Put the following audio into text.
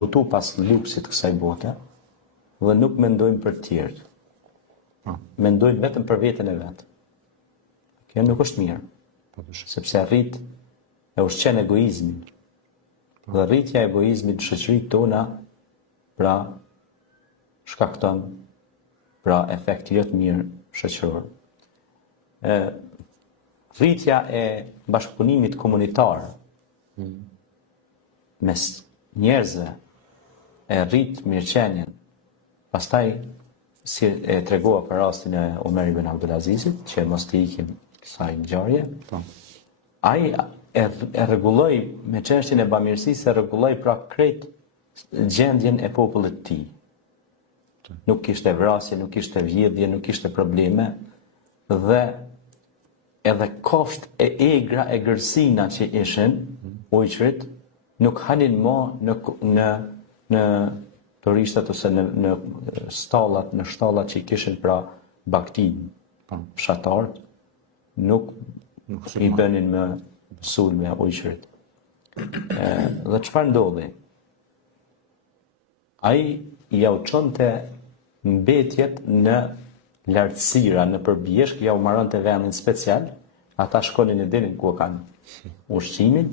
Kutu pas luksit kësaj bote dhe nuk mendojnë për tjerët. Mendojnë vetëm për veten e vet. Kjo nuk është mirë, sepse arrit e ushqen egoizmin. Dhe rritja e egoizmit në shoqëritë tona pra shkakton pra efekt jo të mirë shoqëror. Rritja e bashkëpunimit komunitar mes njerëzve e rrit mirëqenien. Pastaj si e tregova për rastin e Omer ibn Abdulazizit, që mos të ikim kësaj ngjarje. Ai e rregulloi me çështjen e bamirësisë, e rregulloi pra krejt gjendjen e popullit të tij. Nuk kishte vrasje, nuk kishte vjedhje, nuk kishte probleme dhe edhe kofsht e egra e gërsina që ishin ujqrit nuk halin më në turishtat ose në shtallat që i kishin pra baktin, fshatarët, nuk i bënin më sulme ujqrit. Dhe çfarë ndodhi? Ai ja u çonte mbetjet në lartësira, në përbjeshk, ja u marronte vendin special, ata shkonin e dinin ku kanë ushqimin,